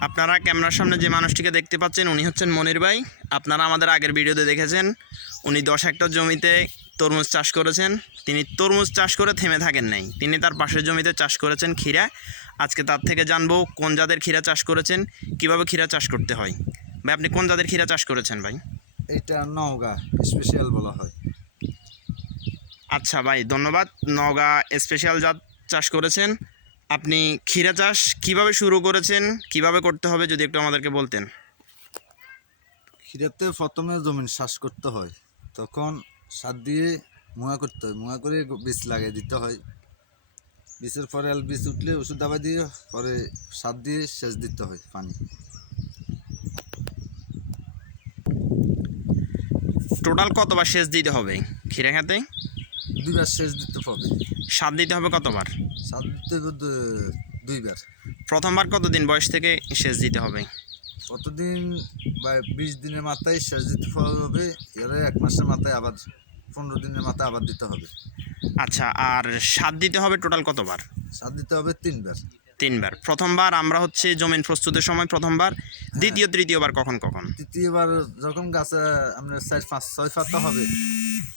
আপনারা ক্যামেরার সামনে যে মানুষটিকে দেখতে পাচ্ছেন উনি হচ্ছেন মনির ভাই। আপনারা আমাদের আগের ভিডিওতে দেখেছেন উনি দশ হেক্টর জমিতে তরমুজ চাষ করেছেন। তিনি তরমুজ চাষ করে থেমে থাকেন নাই। তিনি তার পাশের জমিতে চাষ করেছেন ক্ষীরা। আজকে তার থেকে জানব কোন জাতের ক্ষীরা চাষ করেছেন কীভাবে ক্ষীরা চাষ করতে হয়। ভাই আপনি কোন জাতের ক্ষীরা চাষ করেছেন ভাই? এটা নওগাঁ স্পেশাল বলা হয়। আচ্ছা ভাই ধন্যবাদ। নগা স্পেশাল জাত চাষ করেছেন। আপনি ক্ষীরা চাষ কীভাবে শুরু করেছেন? কীভাবে করতে হবে? যদি একটু আমাদেরকে বলতেন। ক্ষীরাতে প্রথমে জমিন শ্বাস করতে হয়। তখন সার দিয়ে মুয়া করতে হয়। মুয়া করে বীজ লাগিয়ে দিতে হয়। বীজের পরে আল বীজ উঠলে ওষুধ দাবা দিয়ে পরে সার দিয়ে সেচ দিতে হয় পানি। টোটাল কতবার সেচ দিতে হবে ক্ষীরা খাতে দুইবার সেচ দিতে হবে। সার দিতে হবে কতবার? দিতে দুইবার। প্রথমবার কতদিন? বয়স থেকে সেচ দিতে হবে। কতদিন? বা বিশ দিনের মাথায় সেচ দিতে হবে। এবারে এক মাসের মাথায় আবার পনেরো দিনের মাথায় আবার দিতে হবে। আচ্ছা আর সার দিতে হবে টোটাল কতবার? সার দিতে হবে তিনবার। তিনবার। প্রথমবার আমরা হচ্ছে জমিন প্রস্তুতের সময় প্রথমবার দ্বিতীয় তৃতীয়বার কখন কখন? তৃতীয়বার যখন গাছে আপনার চার পাঁচ ছয় পাতা হবে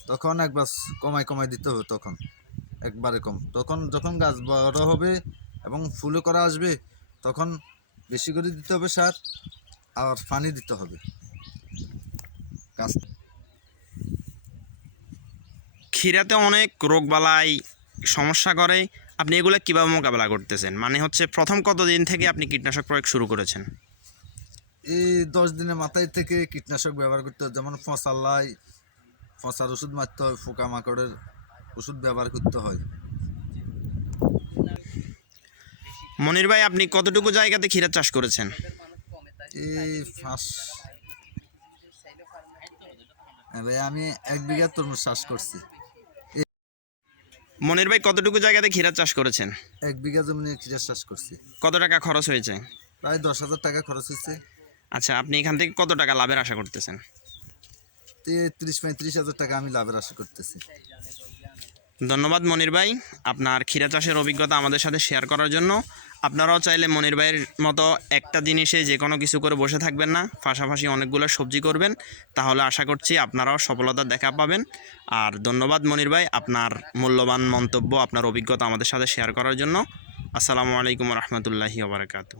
তখন একবার কমাই কমাই দিতে হবে তখন। একবারে কম তখন যখন গাছ বড় হবে এবং ফুলে করা আসবে তখন বেশি করে দিতে হবে সার আর পানি দিতে হবে। গাছ ক্ষীরাতে অনেক রোগবালাই সমস্যা করে। আপনি এগুলো কীভাবে মোকাবেলা করতেছেন? মানে হচ্ছে প্রথম কতদিন থেকে আপনি কীটনাশক প্রয়োগ শুরু করেছেন? এই দশ দিনের মাথায় থেকে কীটনাশক ব্যবহার করতে যেমন ফসালাই ফসার ওষুধ মারতে হয় পোকামাকড়ের ওষুধ ব্যবহার করতে হয়। মনির ভাই আপনি কতটুকু জায়গাতে ক্ষীরা চাষ করেছেন? এই হ্যাঁ ভাই আমি এক বিঘা তরমুজ চাষ করছি। মনির ভাই কতটুকু জায়গাতে ক্ষীরা চাষ করেছেন? এক বিঘা জমি ক্ষীরা চাষ করছি। কত টাকা খরচ হয়েছে? প্রায় দশ হাজার টাকা খরচ হয়েছে। আচ্ছা আপনি এখান থেকে কত টাকা লাভের আশা করতেছেন? ত্রিশ পঁয়ত্রিশ হাজার টাকা আমি লাভের আশা করতেছি। ধন্যবাদ মনির ভাই। আপনার ক্ষীরা চাষের অভিজ্ঞতা আমাদের সাথে শেয়ার করার জন্য। আপনারাও চাইলে মনির ভাইয়ের মতো একটা জিনিসে যে কোনো কিছু করে বসে থাকবেন না। পাশাপাশি অনেকগুলো সবজি করবেন। তাহলে আশা করছি আপনারাও সফলতা দেখা পাবেন। আর ধন্যবাদ মনির ভাই আপনার মূল্যবান মন্তব্য, আপনার অভিজ্ঞতা আমাদের সাথে শেয়ার করার জন্য। আসসালামু আলাইকুম রহমতুল্লাহি ওবরাকাতু